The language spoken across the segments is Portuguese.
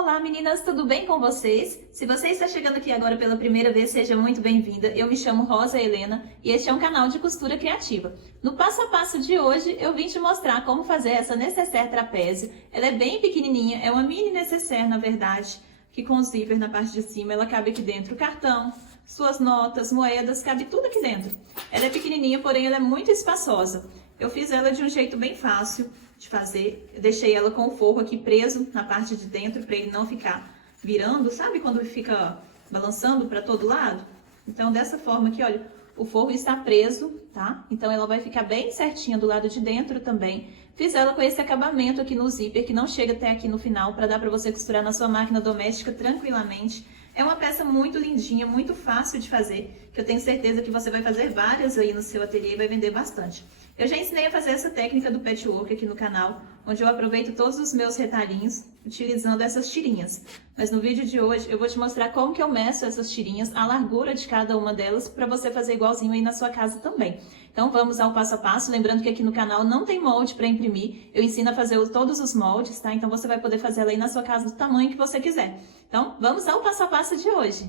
Olá meninas, tudo bem com vocês? Se você está chegando aqui agora pela primeira vez, seja muito bem-vinda. Eu me chamo Rosa Helena e este é um canal de costura criativa. No passo a passo de hoje, eu vim te mostrar como fazer essa necessaire trapézio. Ela é bem pequenininha, é uma mini necessaire na verdade, que com o zíper na parte de cima ela cabe aqui dentro o cartão, suas notas, moedas, cabe tudo aqui dentro. Ela é pequenininha, porém ela é muito espaçosa. Eu fiz ela de um jeito bem fácil de fazer. Eu deixei ela com o forro aqui preso na parte de dentro para ele não ficar virando, sabe quando fica balançando para todo lado? Então dessa forma aqui, olha, o forro está preso, tá? Então ela vai ficar bem certinha do lado de dentro também. Fiz ela com esse acabamento aqui no zíper que não chega até aqui no final para dar para você costurar na sua máquina doméstica tranquilamente. É uma peça muito lindinha, muito fácil de fazer, que eu tenho certeza que você vai fazer várias aí no seu ateliê e vai vender bastante. Eu já ensinei a fazer essa técnica do patchwork aqui no canal, onde eu aproveito todos os meus retalhinhos utilizando essas tirinhas. Mas no vídeo de hoje eu vou te mostrar como que eu meço essas tirinhas, a largura de cada uma delas, para você fazer igualzinho aí na sua casa também. Então vamos ao passo a passo, lembrando que aqui no canal não tem molde para imprimir, eu ensino a fazer todos os moldes, tá? Então você vai poder fazer ela aí na sua casa do tamanho que você quiser. Então vamos ao passo a passo de hoje.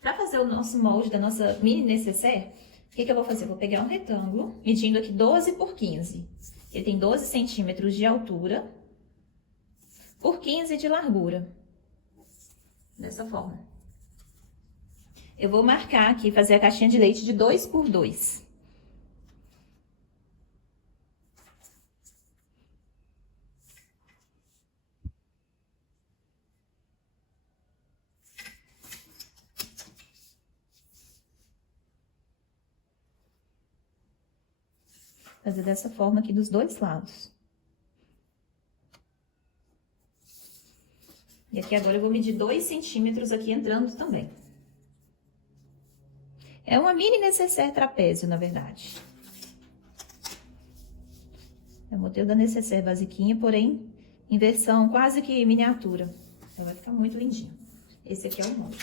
Para fazer o nosso molde da nossa mini necessaire, o que eu vou fazer? Eu vou pegar um retângulo, medindo aqui 12 por 15. Ele tem 12 centímetros de altura por 15 de largura. Dessa forma. Eu vou marcar aqui, fazer a caixinha de leite de 2 por 2. Fazer dessa forma aqui dos dois lados. E aqui agora eu vou medir 2 centímetros aqui entrando também. É uma mini necessaire trapézio, na verdade. É o modelo da necessaire basiquinha, porém em versão quase que miniatura. Então vai ficar muito lindinho. Esse aqui é o molde.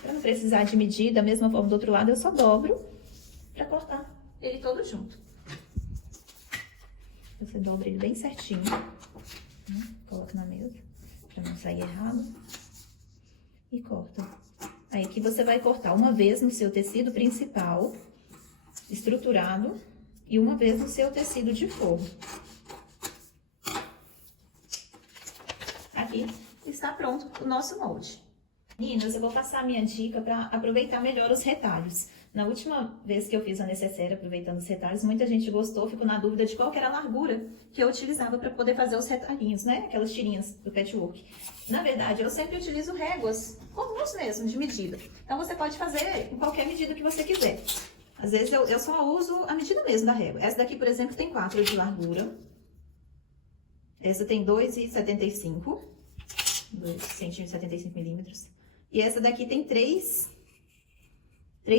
Para não precisar de medir da mesma forma do outro lado, eu só dobro para cortar ele todo junto. Você dobra ele bem certinho, né? Coloca na mesa, para não sair errado. E corta. Aí aqui você vai cortar uma vez no seu tecido principal, estruturado, e uma vez no seu tecido de forro. Aqui está pronto o nosso molde. Meninas, eu vou passar a minha dica para aproveitar melhor os retalhos. Na última vez que eu fiz a necessaire aproveitando os retalhos, muita gente gostou, ficou na dúvida de qual que era a largura que eu utilizava para poder fazer os retalhinhos, né? Aquelas tirinhas do patchwork. Na verdade, eu sempre utilizo réguas comuns mesmo, de medida. Então, você pode fazer em qualquer medida que você quiser. Às vezes, eu só uso a medida mesmo da régua. Essa daqui, por exemplo, tem 4 de largura. Essa tem 2,75. 2,75 milímetros. E essa daqui tem 3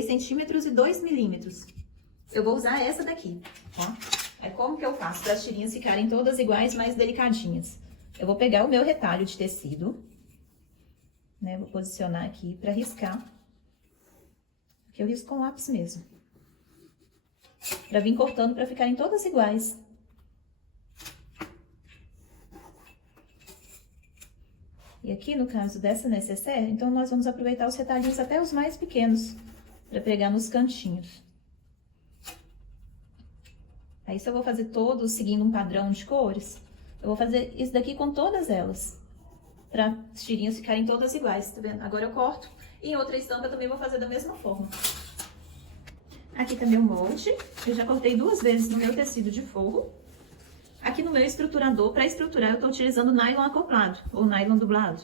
centímetros e 2 milímetros. Eu vou usar essa daqui, ó. Aí como que eu faço para as tirinhas ficarem todas iguais, mais delicadinhas? Eu vou pegar o meu retalho de tecido, né? Vou posicionar aqui para riscar. Aqui eu risco com lápis mesmo. Para vir cortando para ficarem todas iguais. E aqui, no caso dessa necessaire, então nós vamos aproveitar os retalhinhos até os mais pequenos, para pegar nos cantinhos. Aí, se eu vou fazer todos seguindo um padrão de cores, eu vou fazer isso daqui com todas elas, para as tirinhas ficarem todas iguais, tá vendo? Agora eu corto, e em outra estampa eu também vou fazer da mesma forma. Aqui tá meu molde, eu já cortei 2 vezes no meu tecido de forro. Aqui no meu estruturador, para estruturar, eu tô utilizando nylon acoplado, ou nylon dublado.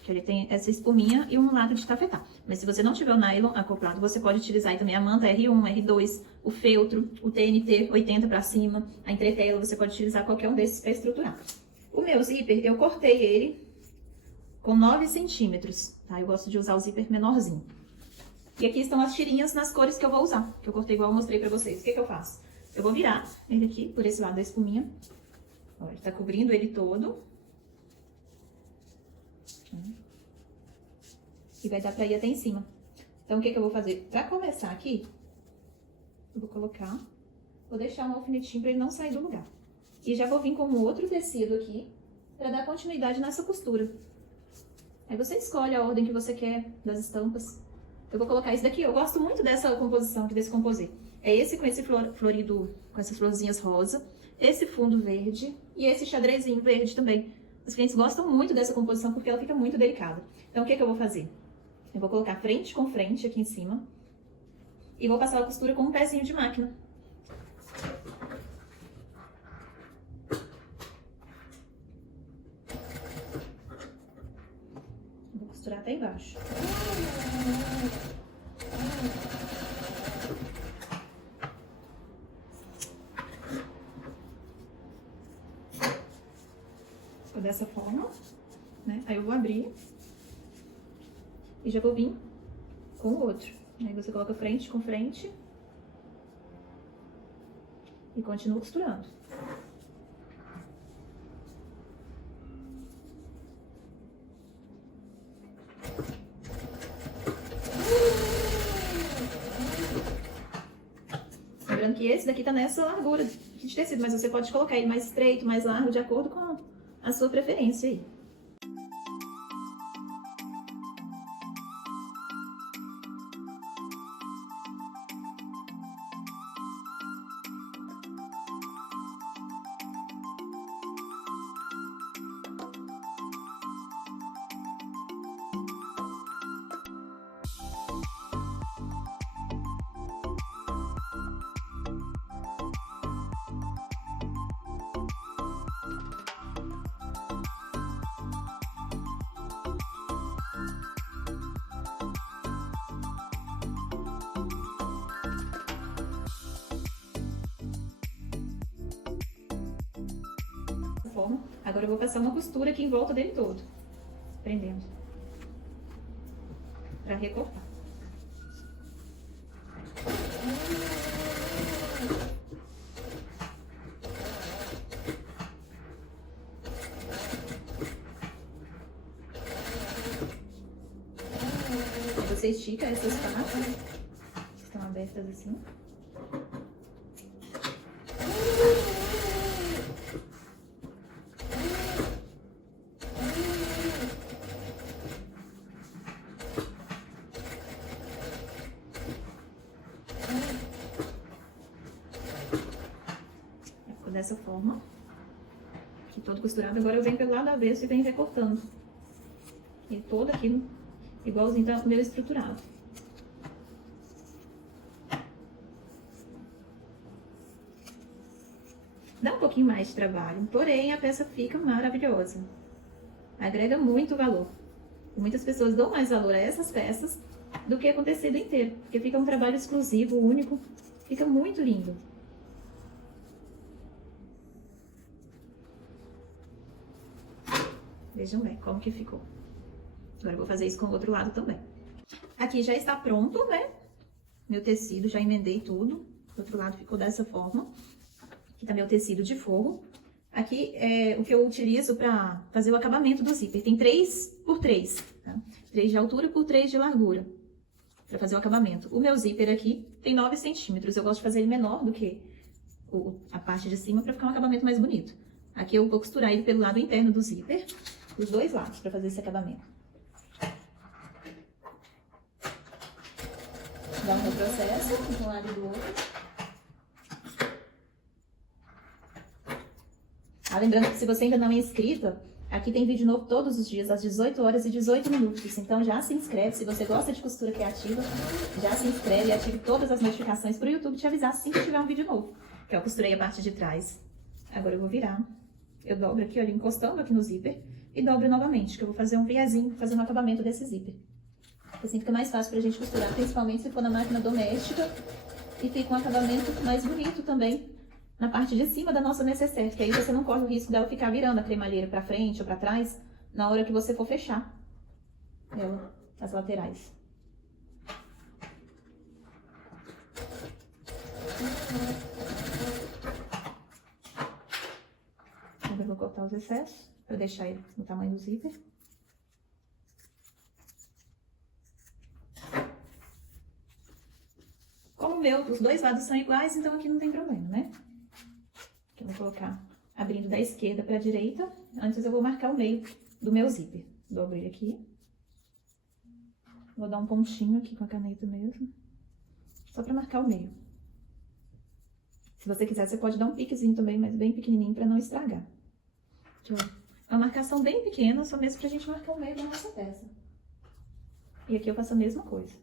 Que ele tem essa espuminha e um lado de tafetá. Mas se você não tiver o nylon acoplado, você pode utilizar aí também a manta R1, R2, o feltro, o TNT 80 para cima, a entretela, você pode utilizar qualquer um desses para estruturar. O meu zíper, eu cortei ele com 9 centímetros, tá? Eu gosto de usar o zíper menorzinho. E aqui estão as tirinhas nas cores que eu vou usar, que eu cortei igual eu mostrei pra vocês. O que eu faço? Eu vou virar ele aqui, por esse lado da espuminha. Ó, ele tá cobrindo ele todo. E vai dar pra ir até em cima. Então, o que eu vou fazer? Pra começar aqui, eu vou colocar, vou deixar um alfinetinho pra ele não sair do lugar. E já vou vir com um outro tecido aqui, pra dar continuidade nessa costura. Aí você escolhe a ordem que você quer das estampas. Eu vou colocar esse daqui, eu gosto muito dessa composição aqui, desse composê. É esse com esse florido, com essas florzinhas rosa, esse fundo verde e esse xadrezinho verde também. Os clientes gostam muito dessa composição porque ela fica muito delicada. Então, o que é que eu vou fazer? Eu vou colocar frente com frente aqui em cima e vou passar a costura com um pezinho de máquina. Vou costurar até embaixo. Ficou dessa forma, né? Aí eu vou abrir e já vou vir com o outro. Aí você coloca frente com frente e continua costurando. Lembrando que esse daqui tá nessa largura de tecido, mas você pode colocar ele mais estreito, mais largo, de acordo com a sua preferência aí. Agora eu vou passar uma costura aqui em volta dele todo, prendendo, para recortar. Aí você estica essas partes que estão abertas assim. Dessa forma, aqui todo costurado. Agora eu venho pelo lado avesso e venho recortando. E todo aqui igualzinho tá o meu estruturado. Dá um pouquinho mais de trabalho, porém a peça fica maravilhosa. Agrega muito valor. Muitas pessoas dão mais valor a essas peças do que com o tecido inteiro, porque fica um trabalho exclusivo, único, fica muito lindo. Vejam bem como que ficou. Agora eu vou fazer isso com o outro lado também. Aqui já está pronto, né? Meu tecido, já emendei tudo. Do outro lado ficou dessa forma. Aqui tá meu tecido de forro. Aqui é o que eu utilizo para fazer o acabamento do zíper. Tem 3 por 3, tá? 3 de altura por 3 de largura, para fazer o acabamento. O meu zíper aqui tem 9 centímetros. Eu gosto de fazer ele menor do que a parte de cima, para ficar um acabamento mais bonito. Aqui eu vou costurar ele pelo lado interno do zíper, os dois lados, para fazer esse acabamento. Dá um retrocesso de um lado e do outro. Lembrando que se você ainda não é inscrita, aqui tem vídeo novo todos os dias, às 18 horas e 18 minutos. Então já se inscreve, se você gosta de costura criativa, já se inscreve e ative todas as notificações para o YouTube te avisar assim que tiver um vídeo novo. Que eu costurei a parte de trás. Agora eu vou virar. Eu dobro aqui, olha, encostando aqui no zíper. E dobro novamente, que eu vou fazer um viezinho, fazendo o acabamento desse zíper. Assim fica mais fácil pra gente costurar, principalmente se for na máquina doméstica. E fica um acabamento mais bonito também na parte de cima da nossa necessaire, que aí você não corre o risco dela ficar virando a cremalheira pra frente ou pra trás na hora que você for fechar ela, as laterais. Agora eu vou cortar os excessos para deixar ele no tamanho do zíper. Como os dois lados são iguais, então aqui não tem problema, né? Aqui eu vou colocar abrindo da esquerda para a direita. Antes eu vou marcar o meio do meu zíper. Dobro ele aqui. Vou dar um pontinho aqui com a caneta mesmo, só pra marcar o meio. Se você quiser, você pode dar um piquezinho também, mas bem pequenininho pra não estragar. Uma marcação bem pequena, só mesmo pra gente marcar o meio da nossa peça. E aqui eu faço a mesma coisa.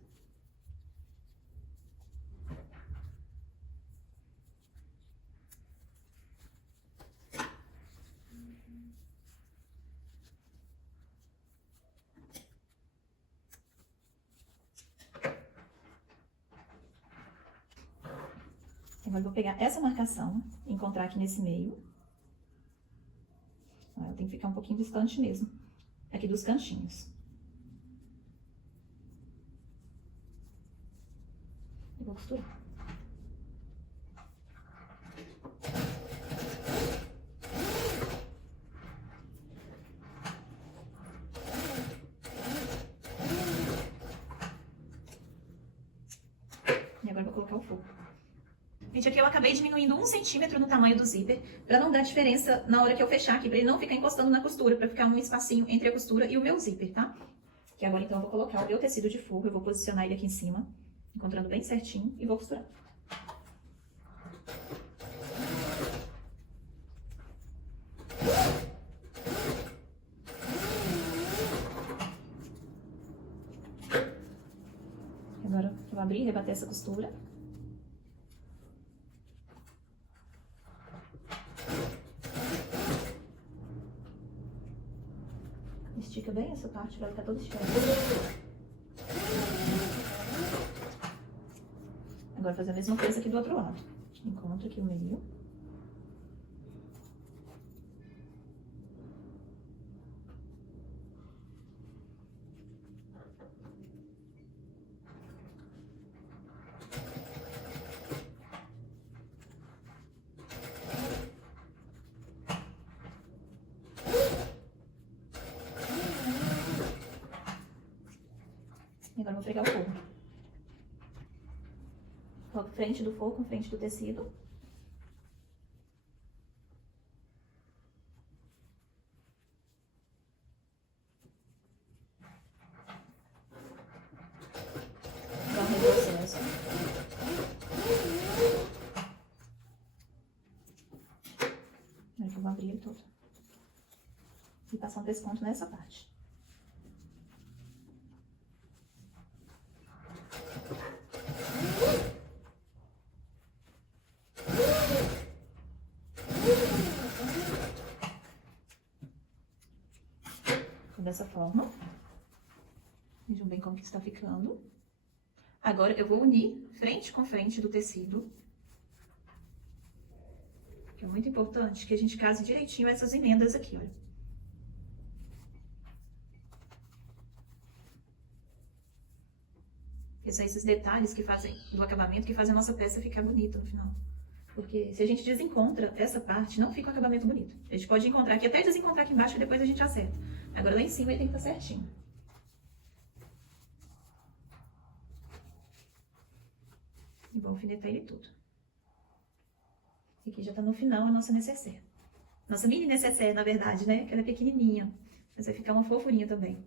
Agora eu vou pegar essa marcação e encontrar aqui nesse meio. Ela tem que ficar um pouquinho distante mesmo, aqui dos cantinhos. Eu vou costurar. E agora eu vou colocar o fogo. Gente, aqui eu acabei diminuindo 1 centímetro no tamanho do zíper, pra não dar diferença na hora que eu fechar aqui, pra ele não ficar encostando na costura, pra ficar um espacinho entre a costura e o meu zíper, tá? Que agora então eu vou colocar o meu tecido de forro, eu vou posicionar ele aqui em cima, encontrando bem certinho, e vou costurar. Agora eu vou abrir e rebater essa costura. Estica bem essa parte, vai ficar toda esticada. Agora fazer a mesma coisa aqui do outro lado. Encontro aqui o meio. E agora eu vou fregar o forro. Coloco frente do forro com frente do tecido. Dá um retrocesso. Agora eu vou abrir ele todo. E passar um pesponto nessa parte. Dessa forma. Vejam bem como que está ficando. Agora eu vou unir frente com frente do tecido. Que é muito importante que a gente case direitinho essas emendas aqui, olha. Porque são esses detalhes que fazem, do acabamento, que fazem a nossa peça ficar bonita no final. Porque se a gente desencontra essa parte, não fica um acabamento bonito. A gente pode encontrar aqui, até desencontrar aqui embaixo, e depois a gente acerta. Agora lá em cima ele tem que estar certinho. E vou alfinetar ele tudo. E aqui já tá no final a nossa necessaire. Nossa mini necessaire, na verdade, né? Que ela é pequenininha. Mas vai ficar uma fofurinha também.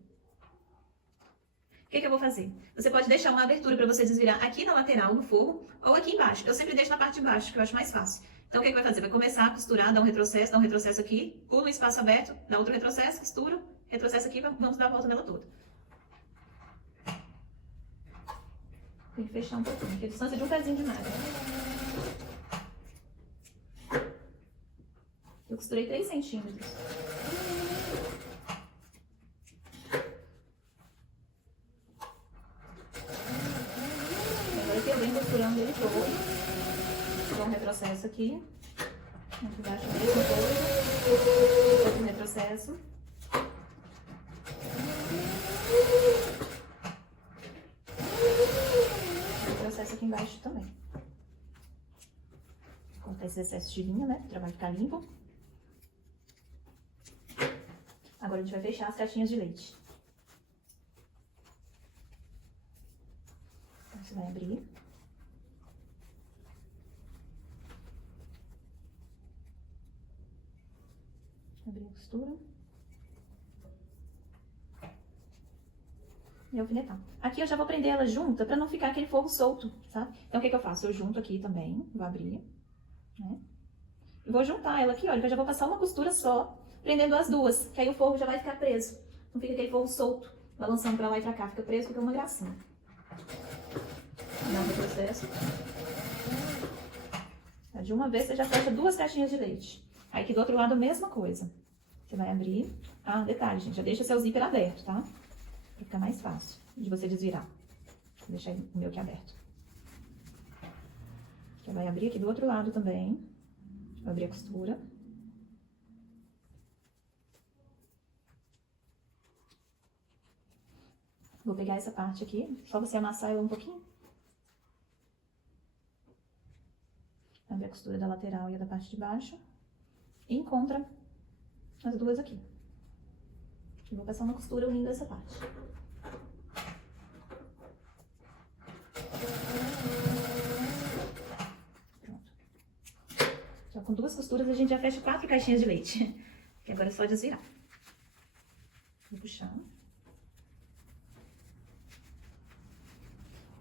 O que eu vou fazer? Você pode deixar uma abertura para você desvirar aqui na lateral, no forro, ou aqui embaixo. Eu sempre deixo na parte de baixo, que eu acho mais fácil. Então, o que vai fazer? Vai começar a costurar, dar um retrocesso aqui, pula um espaço aberto, dá outro retrocesso, costura, retrocesso aqui, vamos dar a volta nela toda. Tem que fechar um pouquinho, porque a distância de um pezinho de nada. Eu costurei 3 centímetros. Agora que eu venho costurando ele todo. Dou um retrocesso aqui. Aqui embaixo a mesma coisa. Outro retrocesso. Retrocesso aqui embaixo também. Cortar esse excesso de linha, né? Para o trabalho ficar limpo. Agora a gente vai fechar as caixinhas de leite. Então, você vai abrir. Abrir a costura. e alfinetar. Aqui eu já vou prender ela junta pra não ficar aquele forro solto, sabe? Então o que que eu faço? Eu junto aqui também, vou abrir, né? E vou juntar ela aqui, olha, que eu já vou passar uma costura só, prendendo as duas, que aí o forro já vai ficar preso. Não fica aquele forro solto, balançando pra lá e pra cá, fica preso, fica uma gracinha. Dá um processo. De uma vez você já fecha 2 caixinhas de leite. Aí aqui do outro lado a mesma coisa. Você vai abrir. Ah, detalhe, gente, já deixa seu zíper aberto, tá? Pra ficar mais fácil de você desvirar. Vou deixar o meu aqui aberto. Você vai abrir aqui do outro lado também. Vou abrir a costura. Vou pegar essa parte aqui, só você amassar ela um pouquinho. Abre a costura da lateral e a da parte de baixo. E encontra as duas aqui. Eu vou passar uma costura unindo essa parte. Pronto. Então, com 2 costuras a gente já fecha 4 caixinhas de leite. E agora é só desvirar. Vou puxar.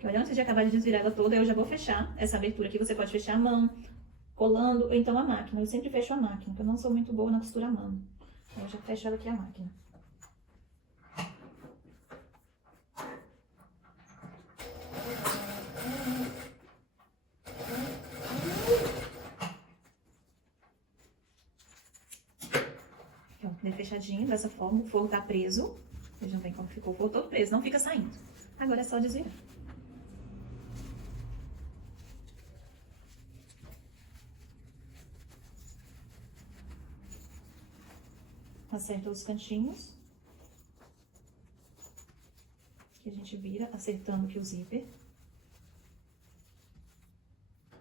Olha, antes de acabar de desvirar ela toda, eu já vou fechar essa abertura aqui. Você pode fechar a mão, colando, ou então a máquina. Eu sempre fecho a máquina, porque eu não sou muito boa na costura à mão. Então, eu já fecho ela aqui a máquina. Ó, bem fechadinho, dessa forma, o forro tá preso. Vejam bem como ficou o forro todo preso, não fica saindo. Agora é só desvirar. Acerta os cantinhos. Que a gente vira, acertando aqui o zíper.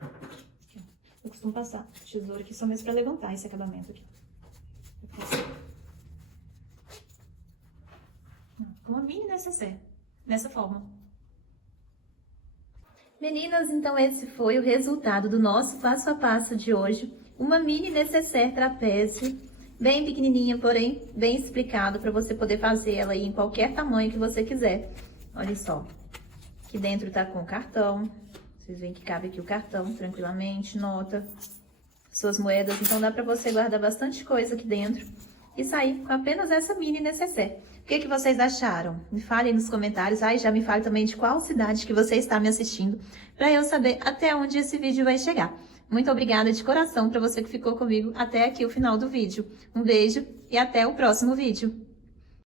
Aqui, eu costumo passar tesoura aqui só mesmo pra levantar esse acabamento aqui. Com uma mini necessaire, dessa forma. Meninas, então esse foi o resultado do nosso passo a passo de hoje. Uma mini necessaire trapézio, bem pequenininha, porém bem explicado para você poder fazer ela aí em qualquer tamanho que você quiser. Olha só, aqui dentro tá com o cartão, vocês veem que cabe aqui o cartão tranquilamente, nota, suas moedas, então dá para você guardar bastante coisa aqui dentro e sair com apenas essa mini necessaire. O que vocês acharam? Me falem nos comentários. Já me fale também de qual cidade que você está me assistindo, para eu saber até onde esse vídeo vai chegar. Muito obrigada de coração para você que ficou comigo até aqui o final do vídeo. Um beijo e até o próximo vídeo.